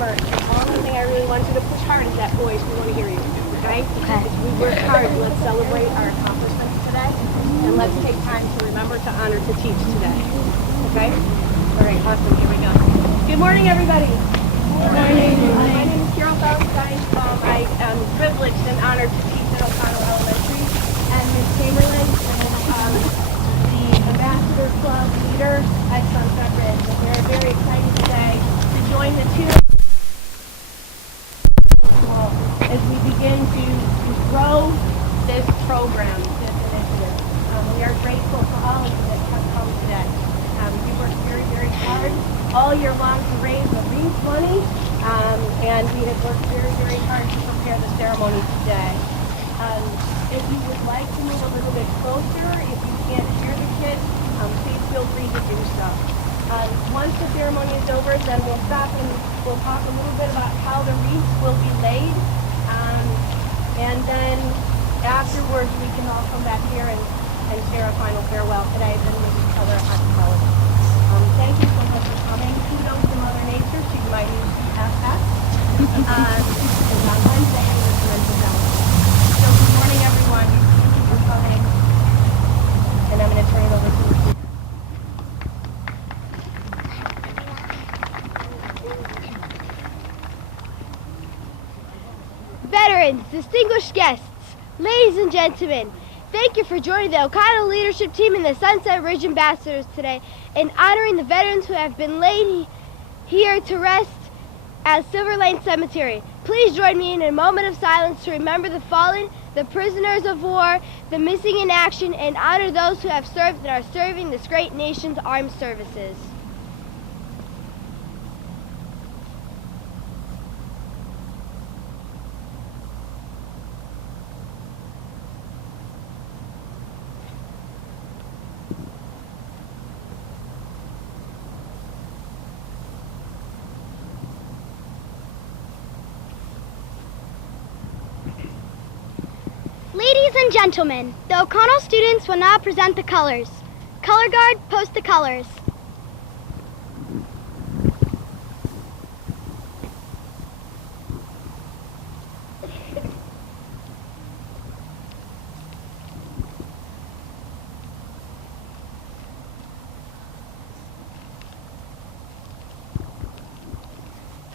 remember, the only thing I really want you to push hard is that voice. We want to hear you, okay? Okay. If we work hard, let's celebrate our accomplishments today, and let's take time to remember to honor to teach today, okay? All right, awesome. Here we go. Good morning, everybody. Good morning. My name is Carol Feldstein. I am privileged and honored to teach at O'Connell Elementary, and Ms. Chamberlain is the Ambassador Club leader at Sunset Ridge. And we're very excited today to join the two as we begin to grow this program, this initiative. We are grateful for all of you that have come today. We worked very, very hard all year long to raise the Wreaths money, and we have worked very, very hard to prepare the ceremony today. If you would like to move a little bit closer, if you can't hear the kids, please feel free to do so. Once the ceremony is over, then we'll stop and we'll talk a little bit about how the wreaths will be laid. And then afterwards, we can all come back here and share a final farewell today, then we can color a happy holiday. Thank you so much for coming. Kudos to Mother Nature. She might use FS. And on Wednesday, we're going to go. So good morning, everyone. Thank you for coming. And I'm going to turn it over to you. Veterans, distinguished guests, ladies and gentlemen, thank you for joining the O'Connell leadership team and the Sunset Ridge Ambassadors today in honoring the veterans who have been laid here to rest at Silver Lane Cemetery. Please join me in a moment of silence to remember the fallen, the prisoners of war, the missing in action, and honor those who have served and are serving this great nation's armed services. Ladies and gentlemen, the O'Connell students will now present the colors. Color guard, post the colors.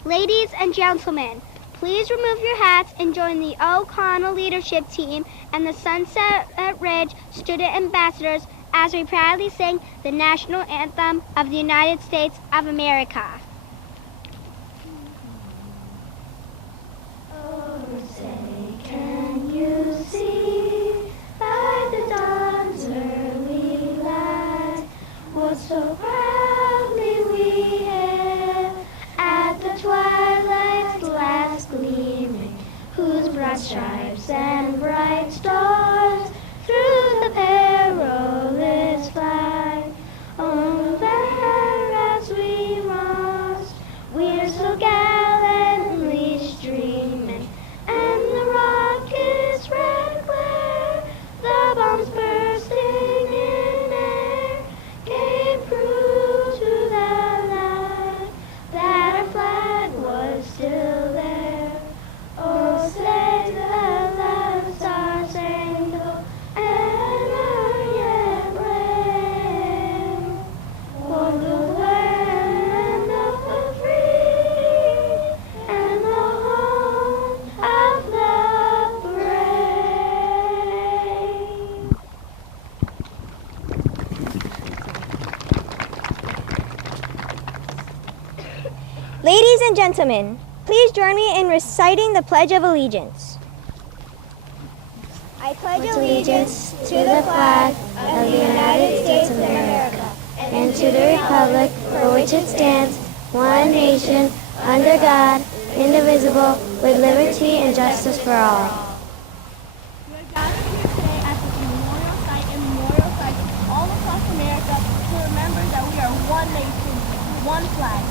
Ladies and gentlemen, please remove your hats and join the O'Connell leadership team and the Sunset Ridge student ambassadors as we proudly sing the national anthem of the United States of America. Oh, say, can you see by the dawn's early light what so proudly we hailed at the twilight's last gleaming, whose broad stripes and bright stars through the perilous fight on there as we marched, we're so gallantly streaming, and the rocket's red glare, the bombs bursting in air, came proof to the light that our flag was still there. Oh, say the loud stars spangled banner yet ring, for the land of the free and the home of the brave. Ladies and gentlemen, please join me in reciting the Pledge of Allegiance. I pledge allegiance to the flag of the United States of America and to the republic for which it stands, one nation, under God, indivisible, with liberty and justice for all. We are gathered here today at this memorial site and memorial sites all across America to remember that we are one nation, one flag.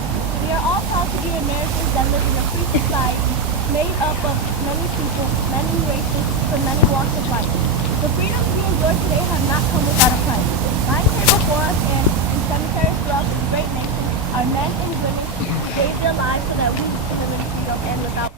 We are all proud to be Americans that live in a free society made up of many people, many races, from many walks of life. The freedoms we enjoy today have not come without a price. Lying here before us and in cemeteries throughout this great nation are men and women who gave their lives so that we can live land without.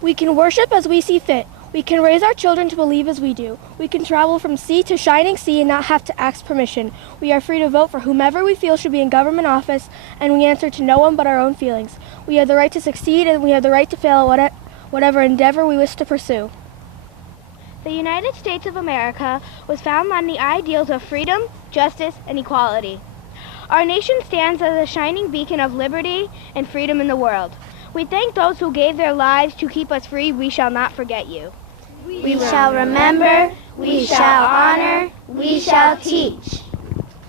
We can worship as we see fit. We can raise our children to believe as we do. We can travel from sea to shining sea and not have to ask permission. We are free to vote for whomever we feel should be in government office, and we answer to no one but our own feelings. We have the right to succeed, and we have the right to fail at whatever endeavor we wish to pursue. The United States of America was founded on the ideals of freedom, justice, and equality. Our nation stands as a shining beacon of liberty and freedom in the world. We thank those who gave their lives to keep us free. We shall not forget you. We shall remember, we shall honor, we shall teach.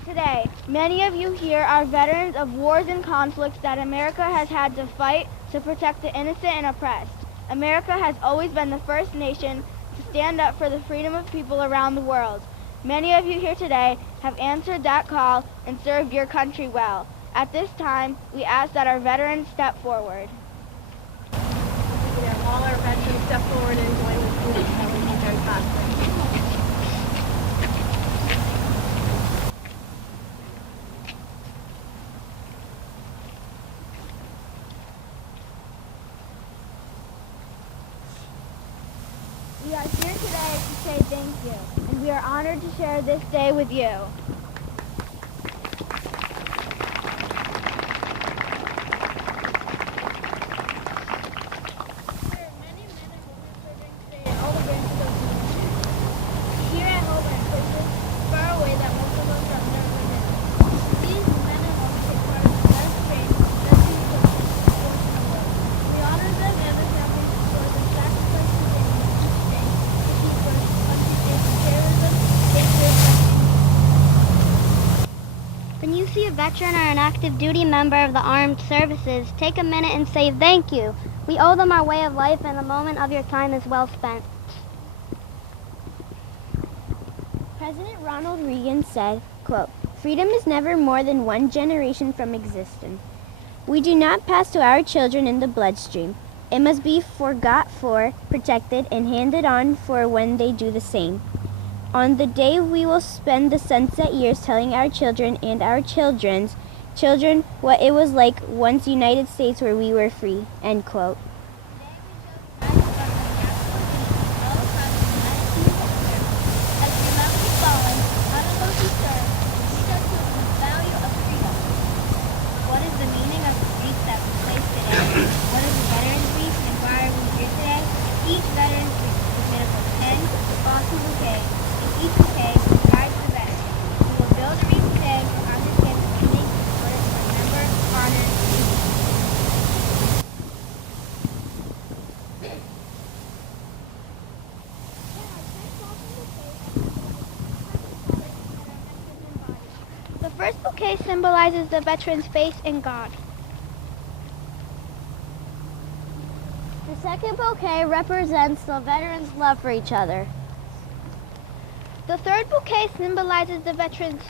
Today, many of you here are veterans of wars and conflicts that America has had to fight to protect the innocent and oppressed. America has always been the first nation to stand up for the freedom of people around the world. Many of you here today have answered that call and served your country well. At this time, we ask that our veterans step forward. All our veterans step forward and join the students that we can join conference. We are here today to say thank you, and we are honored to share this day with you. When you see a veteran or an active duty member of the armed services, take a minute and say thank you. We owe them our way of life, and a moment of your time is well spent. President Ronald Reagan said, quote, "Freedom is never more than one generation from existence. We do not pass to our children in the bloodstream. It must be forgot for, protected, and handed on for when they do the same. On the day we will spend the sunset years telling our children and our children's children what it was like once United States where we were free." End quote. What is the meaning of the wreath that we place today? What is the Veterans Wreath and why are we here today? Each Veterans Wreath is made up of 10 responsible bouquets. In each bouquet guides the veteran. We will build a wreath today to understand the meaning in order to remember, honor, and teach. The first bouquet symbolizes the veteran's faith in God. The second bouquet represents the veterans' love for each other. The third bouquet symbolizes the veteran's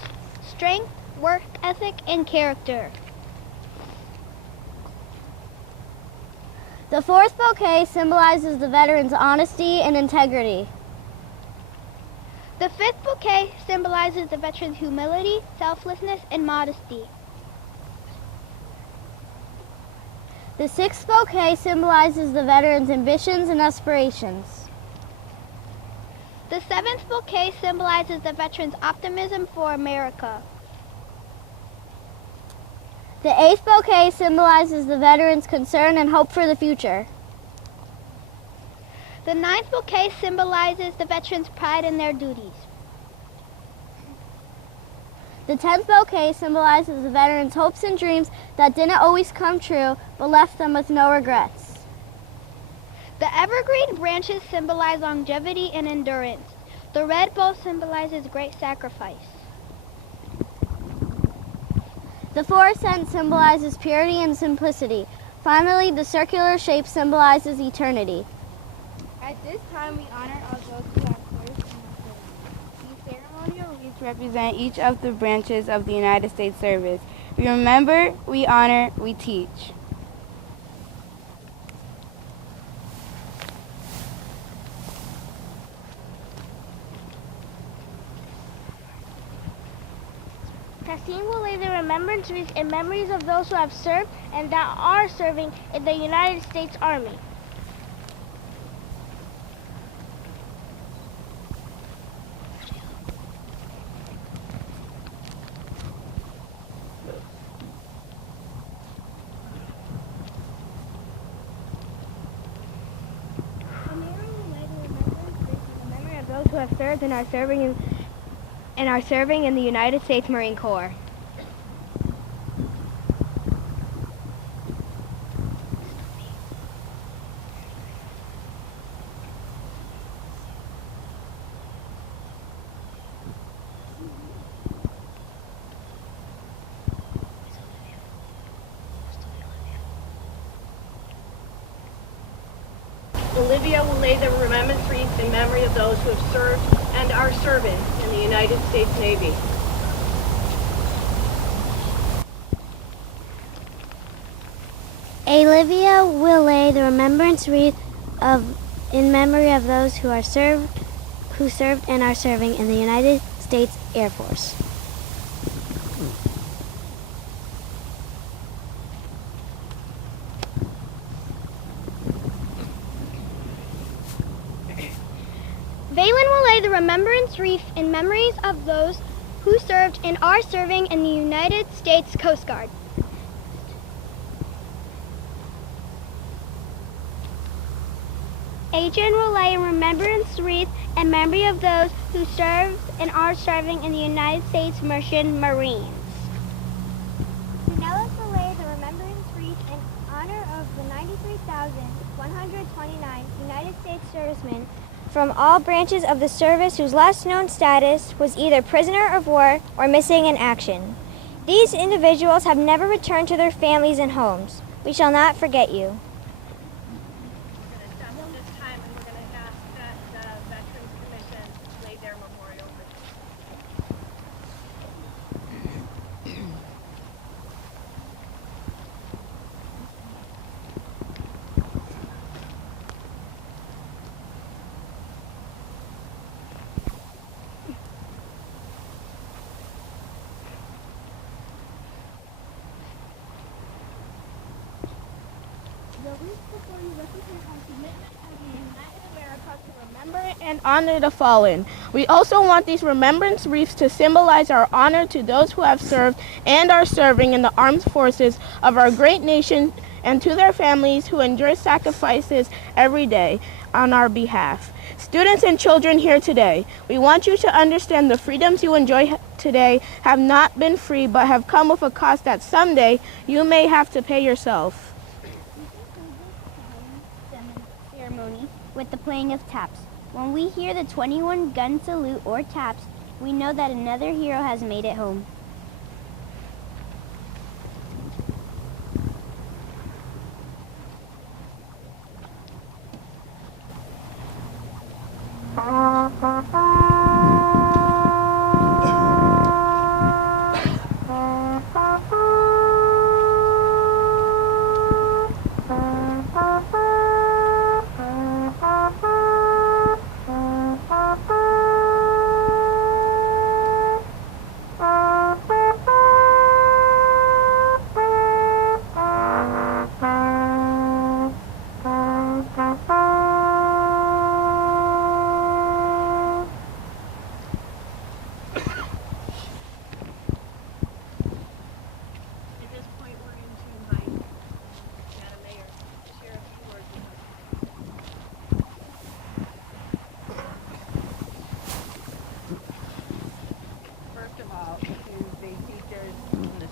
strength, work ethic, and character. The fourth bouquet symbolizes the veterans' honesty and integrity. The fifth bouquet symbolizes the veteran's humility, selflessness, and modesty. The sixth bouquet symbolizes the veterans' ambitions and aspirations. The seventh bouquet symbolizes the veteran's optimism for America. The eighth bouquet symbolizes the veterans' concern and hope for the future. The ninth bouquet symbolizes the veterans' pride in their duties. The 10th bouquet symbolizes the veterans' hopes and dreams that didn't always come true, but left them with no regrets. The evergreen branches symbolize longevity and endurance. The red bow symbolizes great sacrifice. The fluorescent symbolizes purity and simplicity. Finally, the circular shape symbolizes eternity. At this time, we honor all those who have served in the service. These ceremonial wreaths represent each of the branches of the United States service. We remember, we honor, we teach. Cassine will lay the remembrance wreath in memories of those who have served and that are serving in the United States Army. Those who have served and are serving in the United States Marine Corps. Olivia will lay the remembrance wreath in memory of those who have served and are serving in the United States Navy. Olivia will lay the remembrance wreath in memory of those who served and are serving in the United States Air Force. Valen will lay the remembrance wreath in memories of those who served and are serving in the United States Coast Guard. Adrian will lay a remembrance wreath in memory of those who served and are serving in the United States Merchant Marines. Nellis will lay the remembrance wreath in honor of the 93,129 United States servicemen From all branches of the service whose last known status was either prisoner of war or missing in action. These individuals have never returned to their families and homes. We shall not forget you. We're going to stop at this time and we're going to ask that the Veterans Commission lay their memorial wreath. And honor the fallen. We also want these remembrance wreaths to symbolize our honor to those who have served and are serving in the armed forces of our great nation and to their families who endure sacrifices every day on our behalf. Students and children here today, we want you to understand the freedoms you enjoy today have not been free but have come with a cost that someday you may have to pay yourself. Ceremony with the playing of taps. When we hear the 21 gun salute or taps, we know that another hero has made it home.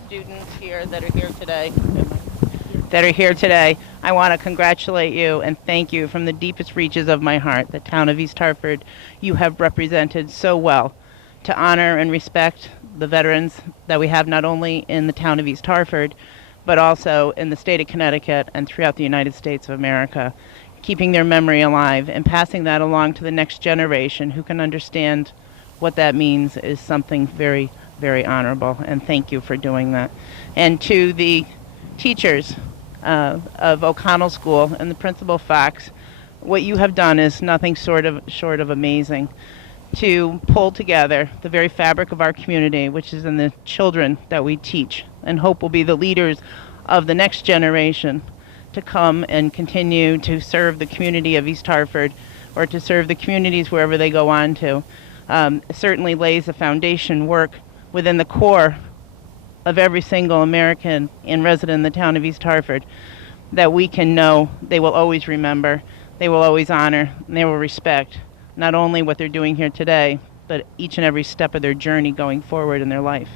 Students here that are here today, I want to congratulate you and thank you from the deepest reaches of my heart. The town of East Hartford, you have represented so well to honor and respect the veterans that we have not only in the town of East Hartford, but also in the state of Connecticut and throughout the United States of America, keeping their memory alive and passing that along to the next generation who can understand what that means is something very, very honorable, and thank you for doing that. And to the teachers of O'Connell School and the Principal Fox, what you have done is nothing short of amazing. to pull together the very fabric of our community, which is in the children that we teach, and hope will be the leaders of the next generation to come and continue to serve the community of East Hartford, or to serve the communities wherever they go on to. Certainly lays the foundation work within the core of every single American and resident in the town of East Hartford that we can know they will always remember, they will always honor, and they will respect not only what they're doing here today, but each and every step of their journey going forward in their life.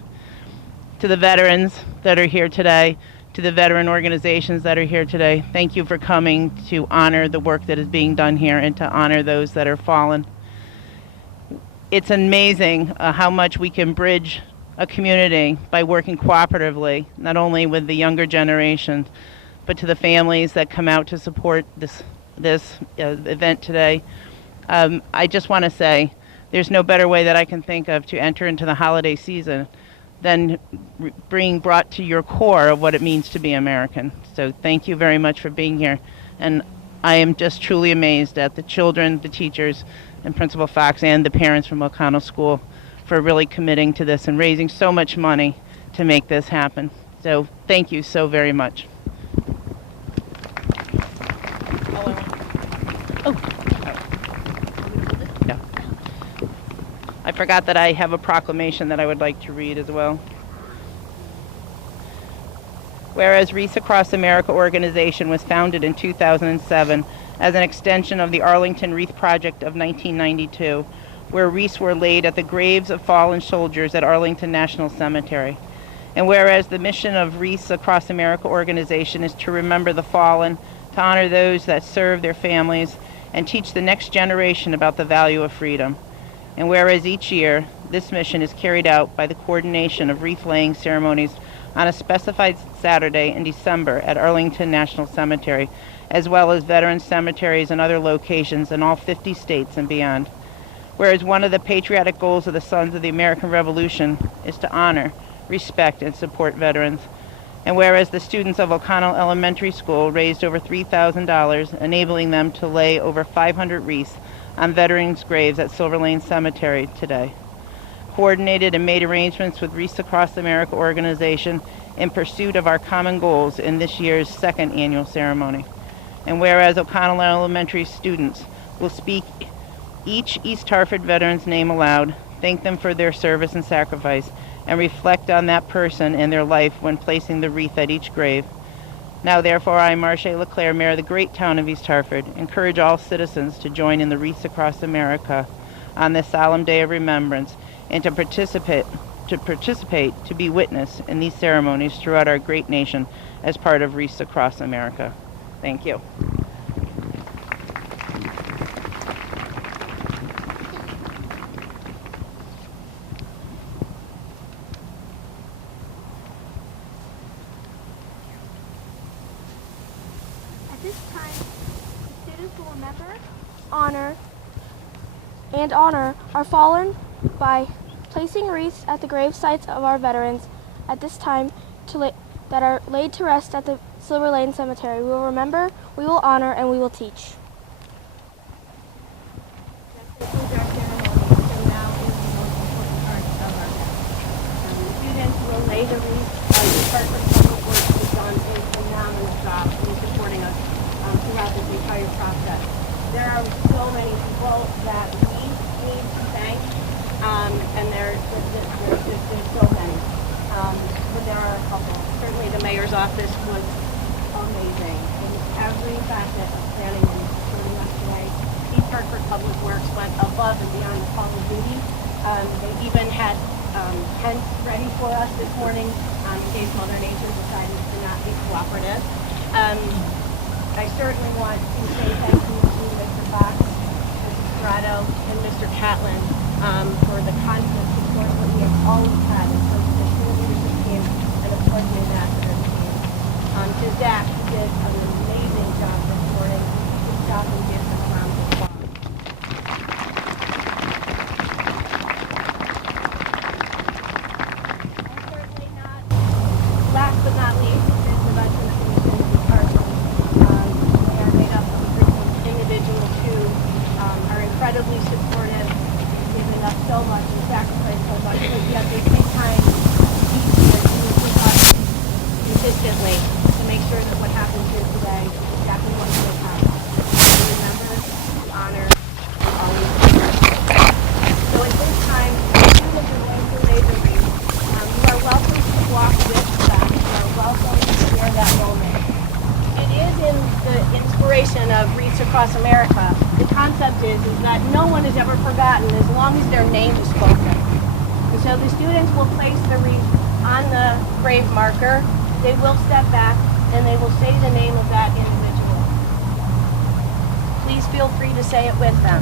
To the veterans that are here today, to the veteran organizations that are here today, thank you for coming to honor the work that is being done here and to honor those that are fallen. It's amazing how much we can bridge a community by working cooperatively, not only with the younger generation, but to the families that come out to support this event today. I just want to say there's no better way that I can think of to enter into the holiday season than being brought to your core of what it means to be American. So thank you very much for being here. And I am just truly amazed at the children, the teachers, and Principal Fox and the parents from O'Connell School for really committing to this and raising so much money to make this happen. So thank you so very much. No. I forgot that I have a proclamation that I would like to read as well. Whereas Wreaths Across America organization was founded in 2007 as an extension of the Arlington Wreath Project of 1992, where wreaths were laid at the graves of fallen soldiers at Arlington National Cemetery. And whereas the mission of Wreaths Across America organization is to remember the fallen, to honor those that serve their families, and teach the next generation about the value of freedom. And whereas each year, this mission is carried out by the coordination of wreath-laying ceremonies on a specified Saturday in December at Arlington National Cemetery, as well as veteran cemeteries and other locations in all 50 states and beyond. Whereas one of the patriotic goals of the Sons of the American Revolution is to honor, respect, and support veterans. And whereas the students of O'Connell Elementary School raised over $3,000, enabling them to lay over 500 wreaths on veterans' graves at Silver Lane Cemetery today. Coordinated and made arrangements with Wreaths Across America organization in pursuit of our common goals in this year's second annual ceremony. And whereas O'Connell Elementary students will speak each East Hartford veteran's name aloud, thank them for their service and sacrifice, and reflect on that person and their life when placing the wreath at each grave. Now, therefore, I, Marche Leclerc, Mayor of the great town of East Hartford, encourage all citizens to join in the Wreaths Across America on this solemn day of remembrance, and to participate, to be witness in these ceremonies throughout our great nation as part of Wreaths Across America. Thank you. At this time, students will remember, honor our fallen by placing wreaths at the grave sites of our veterans at this time that are laid to rest at the Silver Lane Cemetery. We will remember, we will honor, and we will teach. That concludes our ceremony, so now is the most important part of our day. The students will lay the wreath. The Hartford Public Works has done a phenomenal job in supporting us throughout this entire process. There are so many people that we need to thank, and there's so many. But there are a couple. Certainly the mayor's office was amazing in every facet of planning and supporting us today. East Hartford Public Works went above and beyond the call of duty. They even had tents ready for us this morning in case Mother Nature decided to not be cooperative. I certainly want to say thank you to Mr. Fox, Mr. Strato, and Mr. Catlin for the constant support that we have always had in terms of the school leadership team and of course the ambassadors team. To Zach, who did an amazing job this morning. Good job and give him a round of applause. And certainly not, last but not least, is the veteran commission in Hartford. They are made up of a group of individuals who are incredibly supportive, give celebration of Wreaths Across America, the concept is that no one is ever forgotten as long as their name is spoken. And so the students will place the wreath on the grave marker. They will step back and they will say the name of that individual. Please feel free to say it with them.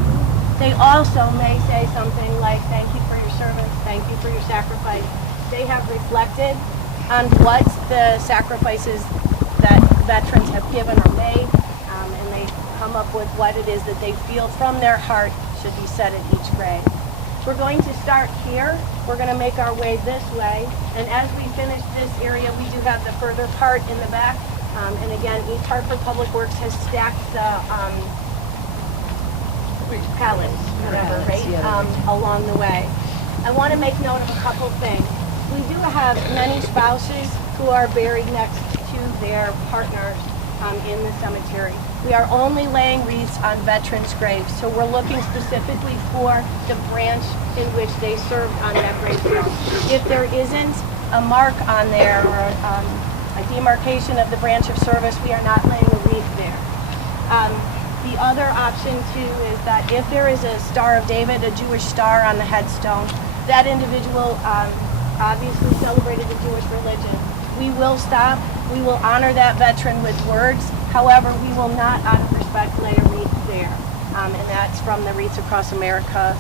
They also may say something like, thank you for your service, thank you for your sacrifice. They have reflected on what the sacrifices that veterans have given or made, and they come up with what it is that they feel from their heart should be said at each grave. We're going to start here. We're going to make our way this way, and as we finish this area, we do have the further part in the back, and again, East Hartford Public Works has stacked the pallets, whatever, right, along the way. I want to make note of a couple things. We do have many spouses who are buried next to their partners in the cemetery. We are only laying wreaths on veterans' graves, so we're looking specifically for the branch in which they served on that gravestone. If there isn't a mark on there or a demarcation of the branch of service, we are not laying a wreath there. The other option too is that if there is a Star of David, a Jewish star on the headstone, that individual obviously celebrated the Jewish religion. We will stop, we will honor that veteran with words. However, we will not, out of respect, lay a wreath there. And that's from the Wreaths Across America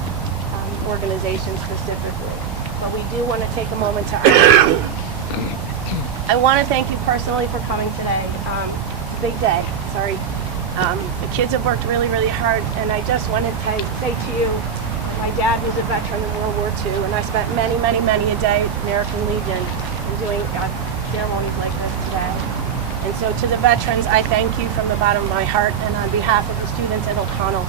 organization specifically. But we do want to take a moment to honor you. I want to thank you personally for coming today. It's a big day, sorry. The kids have worked really, really hard, and I just wanted to say to you, my dad was a veteran in World War II, and I spent many, many, many a day at American Legion doing ceremonies like this today. And so to the veterans, I thank you from the bottom of my heart, and on behalf of the students at O'Connell,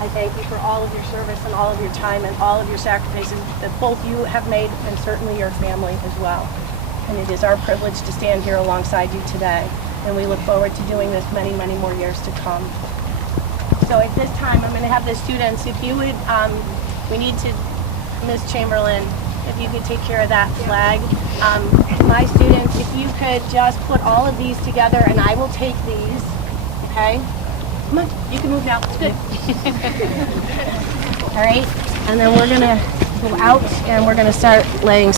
I thank you for all of your service and all of your time and all of your sacrifices that both you have made, and certainly your family as well. And it is our privilege to stand here alongside you today. And we look forward to doing this many, many more years to come. So at this time, I'm going to have the students, if you would, we need to, Ms. Chamberlain, if you could take care of that flag. My students, if you could just put all of these together, and I will take these, okay? Come on, you can move now, it's good. All right, and then we're going to go out, and we're going to start laying